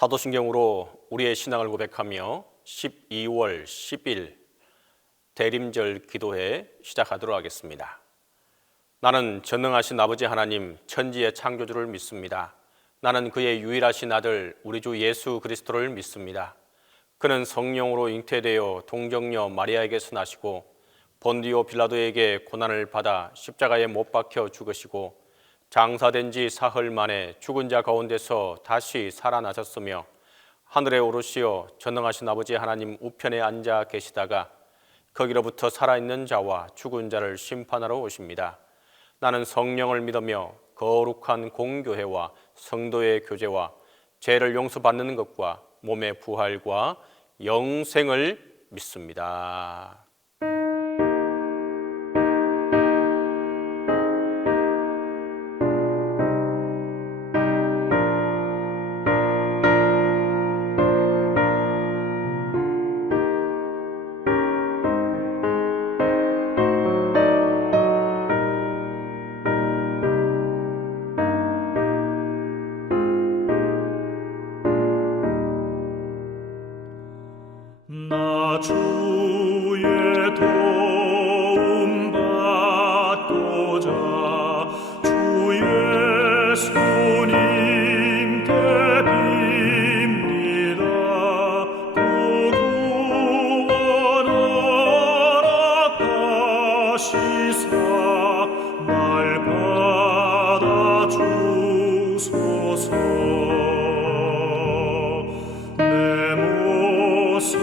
사도신경으로 우리의 신앙을 고백하며 12월 10일 대림절 기도회 시작하도록 하겠습니다. 나는 전능하신 아버지 하나님 천지의 창조주를 믿습니다. 나는 그의 유일하신 아들 우리 주 예수 그리스도를 믿습니다. 그는 성령으로 잉태되어 동정녀 마리아에게서 나시고 본디오 빌라도에게 고난을 받아 십자가에 못 박혀 죽으시고 장사된 지 사흘 만에 죽은 자 가운데서 다시 살아나셨으며 하늘에 오르시어 전능하신 아버지 하나님 우편에 앉아 계시다가 거기로부터 살아있는 자와 죽은 자를 심판하러 오십니다. 나는 성령을 믿으며 거룩한 공교회와 성도의 교제와 죄를 용서받는 것과 몸의 부활과 영생을 믿습니다. 나 주의 도움 받고자 주 예수님께 빕니다. 그 구원하라 하시사 날 받아 주소서. 내 모습이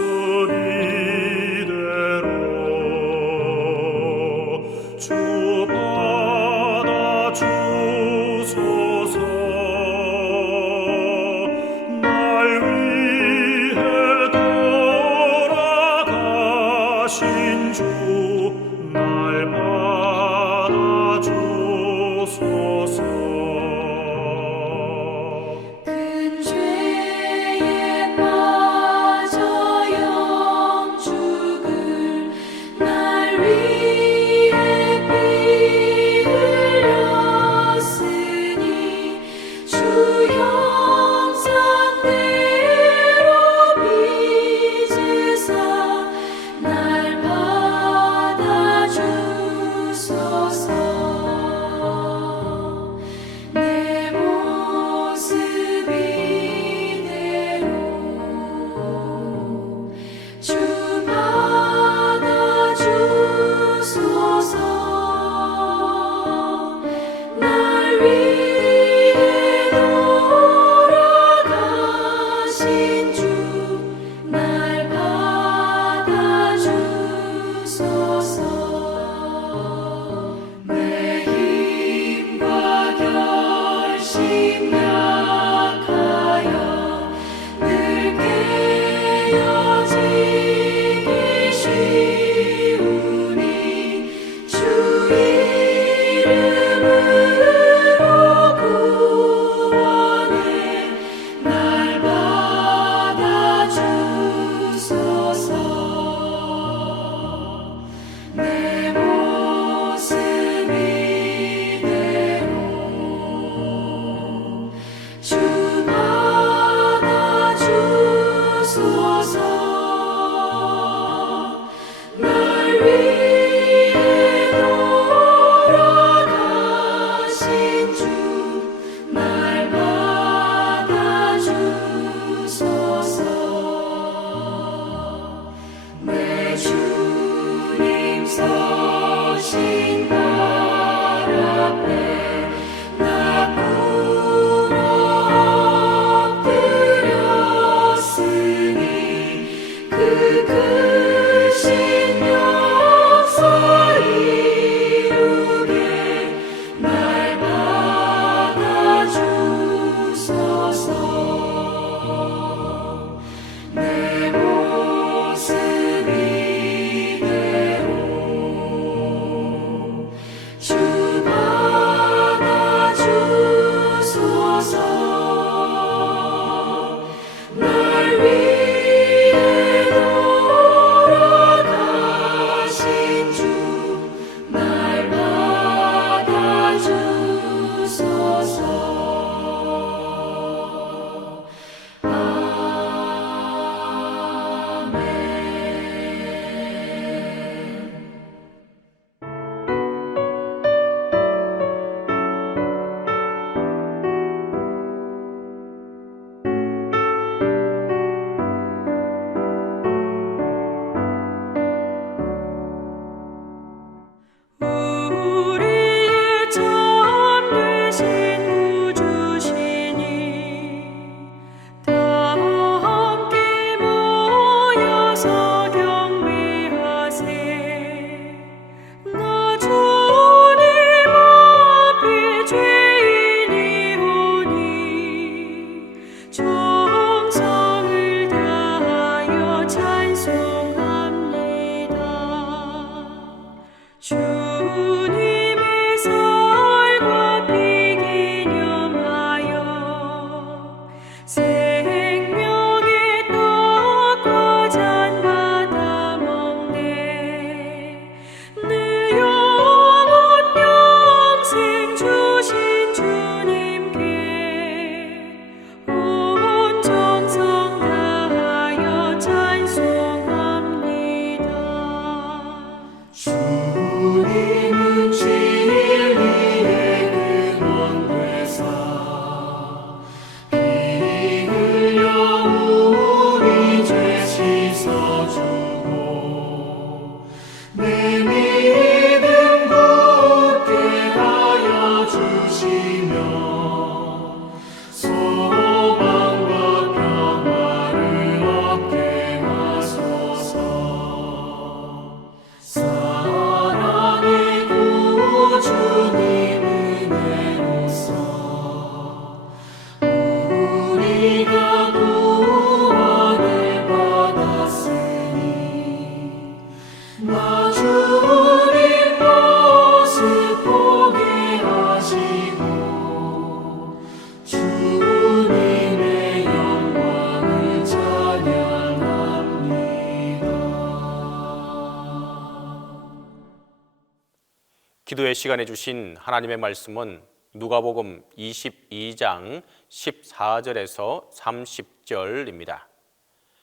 기도의 시간에 주신 하나님의 말씀은 누가복음 22장 14절에서 30절입니다.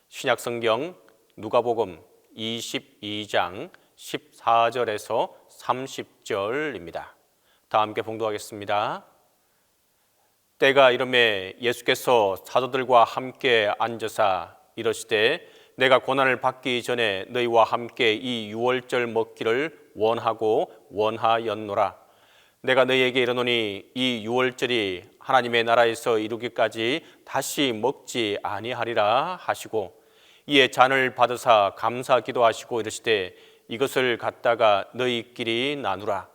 신약성경 누가복음 22장 14절에서 30절입니다. 다 함께 봉독하겠습니다. 때가 이르매 예수께서 사도들과 함께 앉으사 이르시되 내가 고난을 받기 전에 너희와 함께 이 유월절 먹기를 원하고 원하였노라. 내가 너희에게 이르노니 이 유월절이 하나님의 나라에서 이루기까지 다시 먹지 아니하리라 하시고 이에 잔을 받으사 감사 기도하시고 이르시되 이것을 갖다가 너희끼리 나누라.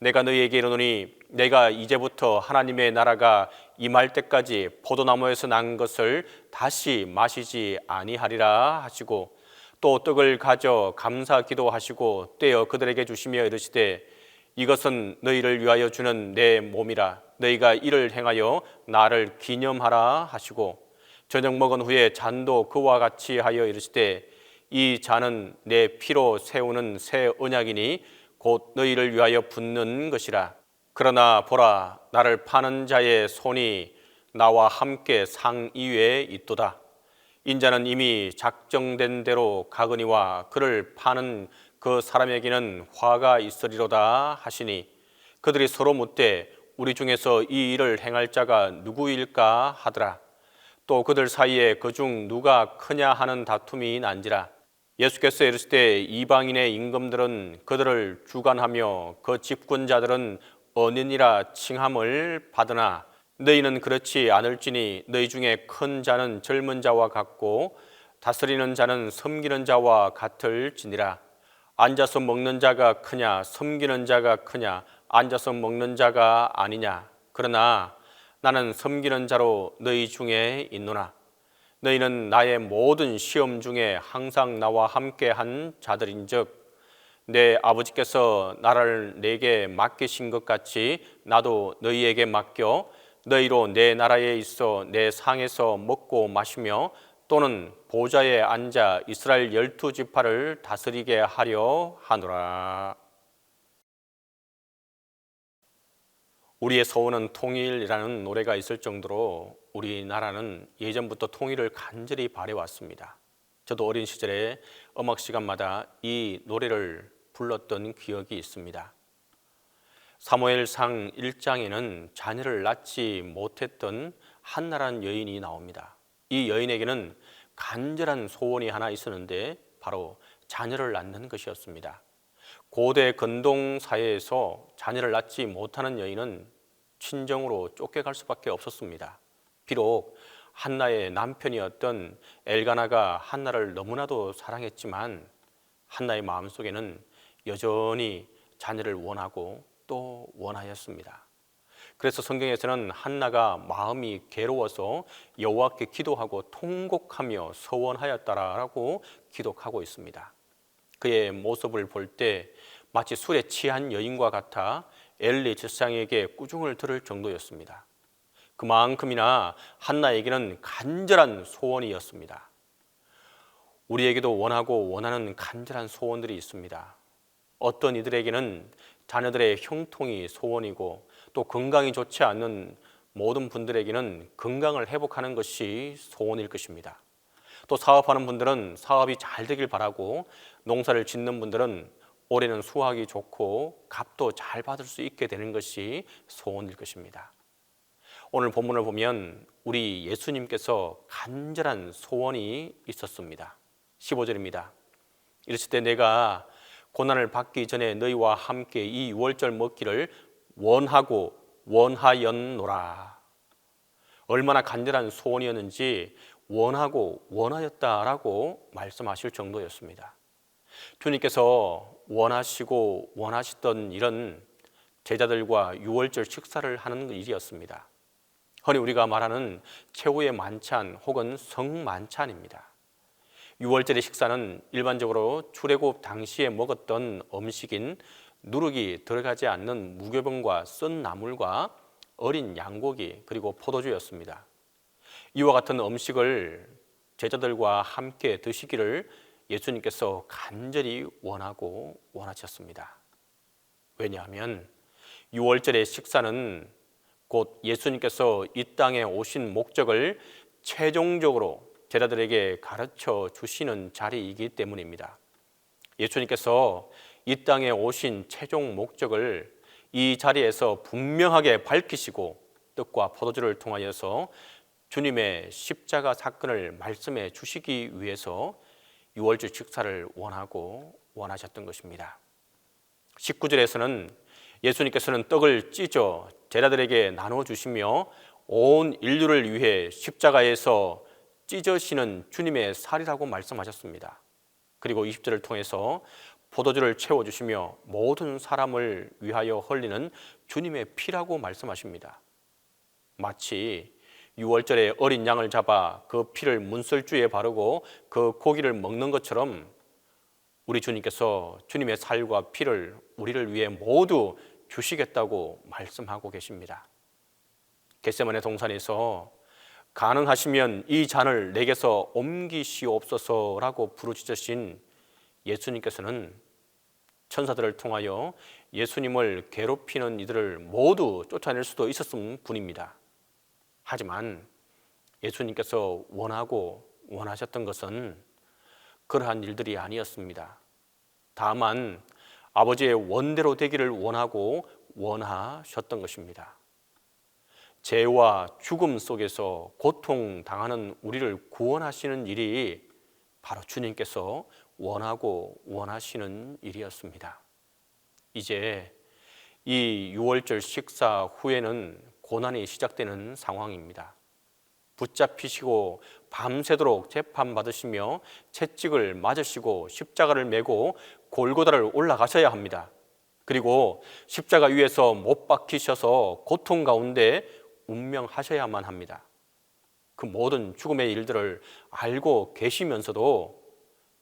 내가 너희에게 이르노니 내가 이제부터 하나님의 나라가 임할 때까지 포도나무에서 난 것을 다시 마시지 아니하리라 하시고 또 떡을 가져 감사 기도하시고 떼어 그들에게 주시며 이르시되 이것은 너희를 위하여 주는 내 몸이라. 너희가 이를 행하여 나를 기념하라 하시고 저녁 먹은 후에 잔도 그와 같이 하여 이르시되 이 잔은 내 피로 세우는 새 언약이니 곧 너희를 위하여 붓는 것이라. 그러나 보라, 나를 파는 자의 손이 나와 함께 상위에 있도다. 인자는 이미 작정된 대로 가거니와 그를 파는 그 사람에게는 화가 있으리로다 하시니 그들이 서로 묻되 우리 중에서 이 일을 행할 자가 누구일까 하더라. 또 그들 사이에 그중 누가 크냐 하는 다툼이 난지라. 예수께서 이르시되 이방인의 임금들은 그들을 주관하며 그 집권자들은 언인이라 칭함을 받으나 너희는 그렇지 않을지니 너희 중에 큰 자는 젊은 자와 같고 다스리는 자는 섬기는 자와 같을지니라. 앉아서 먹는 자가 크냐 섬기는 자가 크냐 앉아서 먹는 자가 아니냐. 그러나 나는 섬기는 자로 너희 중에 있노라. 너희는 나의 모든 시험 중에 항상 나와 함께한 자들인즉 내 아버지께서 나라를 내게 맡기신 것 같이 나도 너희에게 맡겨 너희로 내 나라에 있어 내 상에서 먹고 마시며 또는 보좌에 앉아 이스라엘 12지파를 다스리게 하려 하노라. 우리의 소원은 통일이라는 노래가 있을 정도로 우리나라는 예전부터 통일을 간절히 바래왔습니다. 저도 어린 시절에 음악 시간마다 이 노래를 불렀던 기억이 있습니다. 사무엘상 1장에는 자녀를 낳지 못했던 한나라는 여인이 나옵니다. 이 여인에게는 간절한 소원이 하나 있었는데 바로 자녀를 낳는 것이었습니다. 고대 근동 사회에서 자녀를 낳지 못하는 여인은 친정으로 쫓겨갈 수밖에 없었습니다. 비록 한나의 남편이었던 엘가나가 한나를 너무나도 사랑했지만 한나의 마음속에는 여전히 자녀를 원하고 또 원하였습니다. 그래서 성경에서는 한나가 마음이 괴로워서 여호와께 기도하고 통곡하며 서원하였다라고 기록하고 있습니다. 그의 모습을 볼 때 마치 술에 취한 여인과 같아 엘리 제사장에게 꾸중을 들을 정도였습니다. 그만큼이나 한나에게는 간절한 소원이었습니다. 우리에게도 원하고 원하는 간절한 소원들이 있습니다. 어떤 이들에게는 자녀들의 형통이 소원이고 또 건강이 좋지 않는 모든 분들에게는 건강을 회복하는 것이 소원일 것입니다. 또 사업하는 분들은 사업이 잘 되길 바라고 농사를 짓는 분들은 올해는 수확이 좋고 값도 잘 받을 수 있게 되는 것이 소원일 것입니다. 오늘 본문을 보면 우리 예수님께서 간절한 소원이 있었습니다. 15절입니다. 이르시되 내가 고난을 받기 전에 너희와 함께 이 유월절 먹기를 원하고 원하였노라. 얼마나 간절한 소원이었는지 원하고 원하였다라고 말씀하실 정도였습니다. 주님께서 원하시고 원하시던 일은 제자들과 유월절 식사를 하는 일이었습니다. 흔히 우리가 말하는 최후의 만찬 혹은 성만찬입니다. 유월절의 식사는 일반적으로 출애굽 당시에 먹었던 음식인 누룩이 들어가지 않는 무교병과 썬 나물과 어린 양고기 그리고 포도주였습니다. 이와 같은 음식을 제자들과 함께 드시기를 예수님께서 간절히 원하고 원하셨습니다. 왜냐하면 유월절의 식사는 곧 예수님께서 이 땅에 오신 목적을 최종적으로 제자들에게 가르쳐 주시는 자리이기 때문입니다. 예수님께서 이 땅에 오신 최종 목적을 이 자리에서 분명하게 밝히시고 떡과 포도주를 통하여서 주님의 십자가 사건을 말씀해 주시기 위해서 유월절 식사를 원하셨던 것입니다. 19절에서는 예수님께서는 떡을 찢어 제자들에게 나눠 주시며 온 인류를 위해 십자가에서 찢어지는 주님의 살이라고 말씀하셨습니다. 그리고 20절을 통해서 포도주를 채워주시며 모든 사람을 위하여 흘리는 주님의 피라고 말씀하십니다. 마치 유월절에 어린 양을 잡아 그 피를 문설주에 바르고 그 고기를 먹는 것처럼 우리 주님께서 주님의 살과 피를 우리를 위해 모두 주시겠다고 말씀하고 계십니다. 겟세마네 동산에서 가능하시면 이 잔을 내게서 옮기시옵소서라고 부르짖으신 예수님께서는 천사들을 통하여 예수님을 괴롭히는 이들을 모두 쫓아낼 수도 있었을 뿐입니다. 하지만 예수님께서 원하셨던 것은 그러한 일들이 아니었습니다. 다만 아버지의 원대로 되기를 원하셨던 것입니다. 죄와 죽음 속에서 고통당하는 우리를 구원하시는 일이 바로 주님께서 원하시는 일이었습니다. 이제 이 유월절 식사 후에는 고난이 시작되는 상황입니다. 붙잡히시고 밤새도록 재판받으시며 채찍을 맞으시고 십자가를 메고 골고다를 올라가셔야 합니다. 그리고 십자가 위에서 못 박히셔서 고통 가운데 운명하셔야만 합니다. 그 모든 죽음의 일들을 알고 계시면서도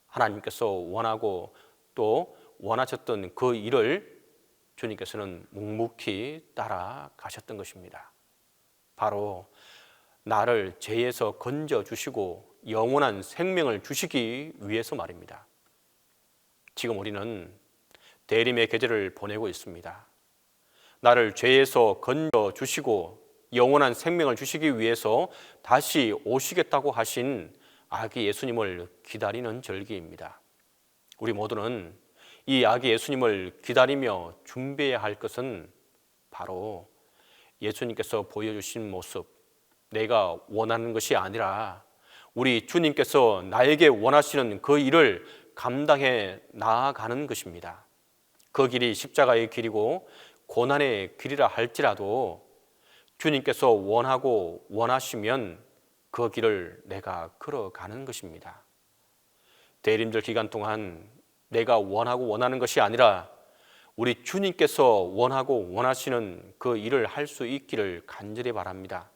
하나님께서 원하고 또 원하셨던 그 일을 주님께서는 묵묵히 따라가셨던 것입니다. 바로 나를 죄에서 건져주시고 영원한 생명을 주시기 위해서 말입니다. 지금 우리는 대림의 계절을 보내고 있습니다. 나를 죄에서 건져주시고 영원한 생명을 주시기 위해서 다시 오시겠다고 하신 아기 예수님을 기다리는 절기입니다. 우리 모두는 이 아기 예수님을 기다리며 준비해야 할 것은 바로 예수님께서 보여주신 모습, 내가 원하는 것이 아니라 우리 주님께서 나에게 원하시는 그 일을 감당해 나아가는 것입니다. 그 길이 십자가의 길이고 고난의 길이라 할지라도 주님께서 원하시면 그 길을 내가 걸어가는 것입니다. 대림절 기간 동안 내가 원하는 것이 아니라 우리 주님께서 원하시는 그 일을 할 수 있기를 간절히 바랍니다.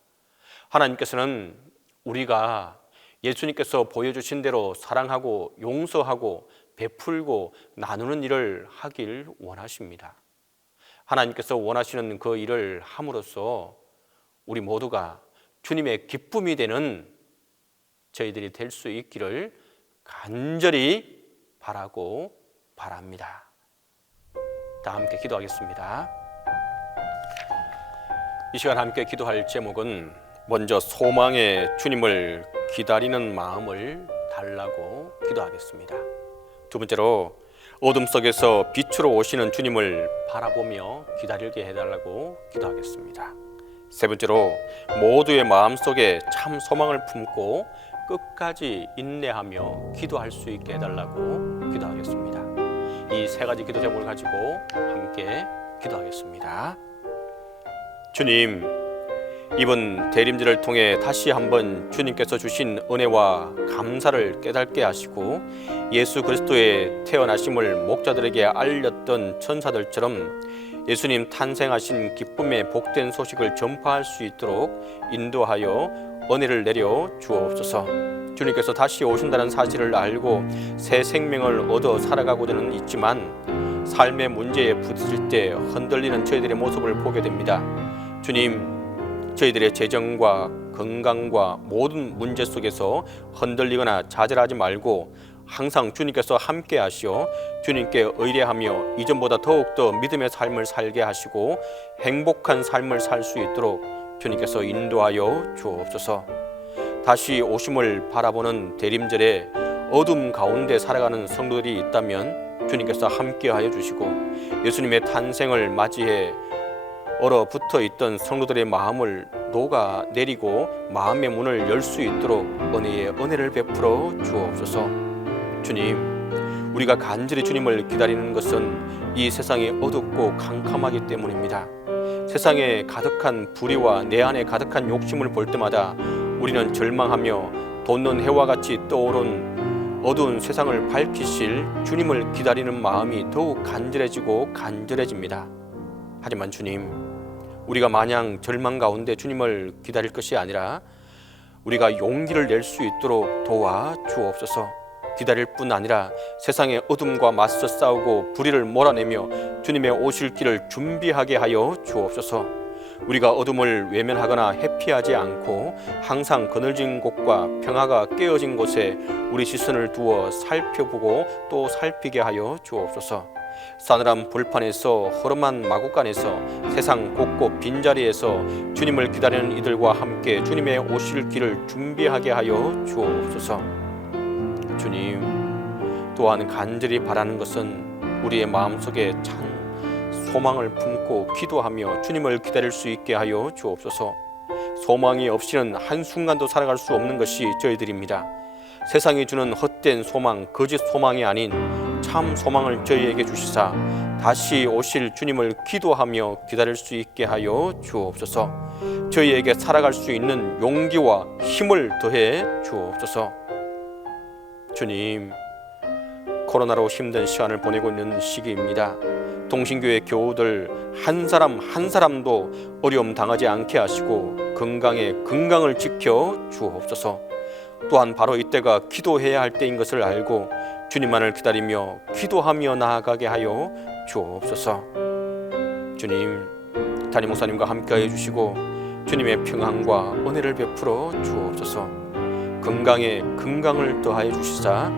하나님께서는 우리가 예수님께서 보여주신 대로 사랑하고 용서하고 베풀고 나누는 일을 하길 원하십니다. 하나님께서 원하시는 그 일을 함으로써 우리 모두가 주님의 기쁨이 되는 저희들이 될 수 있기를 간절히 바라고 바랍니다. 다 함께 기도하겠습니다. 이 시간 함께 기도할 제목은 먼저 소망의 주님을 기다리는 마음을 달라고 기도하겠습니다. 두 번째로 어둠 속에서 빛으로 오시는 주님을 바라보며 기다리게 해달라고 기도하겠습니다. 세 번째로 모두의 마음속에 참 소망을 품고 끝까지 인내하며 기도할 수 있게 해달라고 기도하겠습니다. 이 세 가지 기도 제목을 가지고 함께 기도하겠습니다. 주님, 이번 대림절을 통해 다시 한번 주님께서 주신 은혜와 감사를 깨닫게 하시고 예수 그리스도의 태어나심을 목자들에게 알렸던 천사들처럼 예수님 탄생하신 기쁨의 복된 소식을 전파할 수 있도록 인도하여 은혜를 내려 주옵소서. 주님께서 다시 오신다는 사실을 알고 새 생명을 얻어 살아가고는 있지만 삶의 문제에 부딪힐 때 흔들리는 저희들의 모습을 보게 됩니다. 주님, 저희들의 재정과 건강과 모든 문제 속에서 흔들리거나 좌절하지 말고 항상 주님께서 함께 하시어 주님께 의뢰하며 이전보다 더욱더 믿음의 삶을 살게 하시고 행복한 삶을 살 수 있도록 주님께서 인도하여 주옵소서. 다시 오심을 바라보는 대림절에 어둠 가운데 살아가는 성도들이 있다면 주님께서 함께하여 주시고 예수님의 탄생을 맞이해 얼어붙어 있던 성도들의 마음을 녹아내리고 마음의 문을 열 수 있도록 은혜를 베풀어 주옵소서. 주님, 우리가 간절히 주님을 기다리는 것은 이 세상이 어둡고 캄캄하기 때문입니다. 세상에 가득한 불의와 내 안에 가득한 욕심을 볼 때마다 우리는 절망하며 돋는 해와 같이 떠오른 어두운 세상을 밝히실 주님을 기다리는 마음이 더욱 간절해집니다. 하지만 주님, 우리가 마냥 절망 가운데 주님을 기다릴 것이 아니라 우리가 용기를 낼 수 있도록 도와 주옵소서. 기다릴 뿐 아니라 세상의 어둠과 맞서 싸우고 불의를 몰아내며 주님의 오실 길을 준비하게 하여 주옵소서. 우리가 어둠을 외면하거나 회피하지 않고 항상 그늘진 곳과 평화가 깨어진 곳에 우리 시선을 두어 살펴보고 또 살피게 하여 주옵소서. 싸늘한 불판에서 허름한 마구간에서 세상 곳곳 빈자리에서 주님을 기다리는 이들과 함께 주님의 오실 길을 준비하게 하여 주옵소서. 주님, 또한 간절히 바라는 것은 우리의 마음속에 찬 소망을 품고 기도하며 주님을 기다릴 수 있게 하여 주옵소서. 소망이 없이는 한순간도 살아갈 수 없는 것이 저희들입니다. 세상이 주는 헛된 소망, 거짓 소망이 아닌 참 소망을 저희에게 주시사 다시 오실 주님을 기도하며 기다릴 수 있게 하여 주옵소서. 저희에게 살아갈 수 있는 용기와 힘을 더해 주옵소서. 주님, 코로나로 힘든 시간을 보내고 있는 시기입니다. 동신교회 교우들 한 사람 한 사람도 어려움 당하지 않게 하시고 건강을 지켜 주옵소서. 또한 바로 이때가 기도해야 할 때인 것을 알고 주님만을 기다리며 기도하며 나아가게 하여 주옵소서. 주님, 담임 목사님과 함께해 주시고 주님의 평안과 은혜를 베풀어 주옵소서. 건강에 건강을 더하여 주시사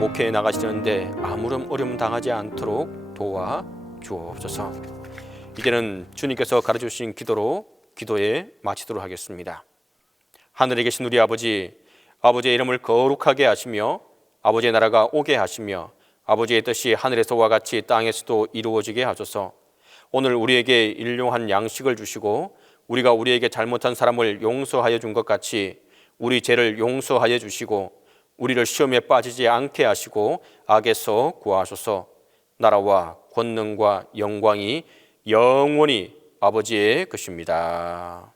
목회에 나가시는데 아무런 어려움 당하지 않도록 도와 주옵소서. 이제는 주님께서 가르쳐주신 기도로 기도에 마치도록 하겠습니다. 하늘에 계신 우리 아버지, 아버지의 이름을 거룩하게 하시며 아버지의 나라가 오게 하시며 아버지의 뜻이 하늘에서와 같이 땅에서도 이루어지게 하소서. 오늘 우리에게 일용할 양식을 주시고 우리가 우리에게 잘못한 사람을 용서하여 준 것 같이 우리 죄를 용서하여 주시고 우리를 시험에 빠지지 않게 하시고 악에서 구하소서. 나라와 권능과 영광이 영원히 아버지의 것입니다.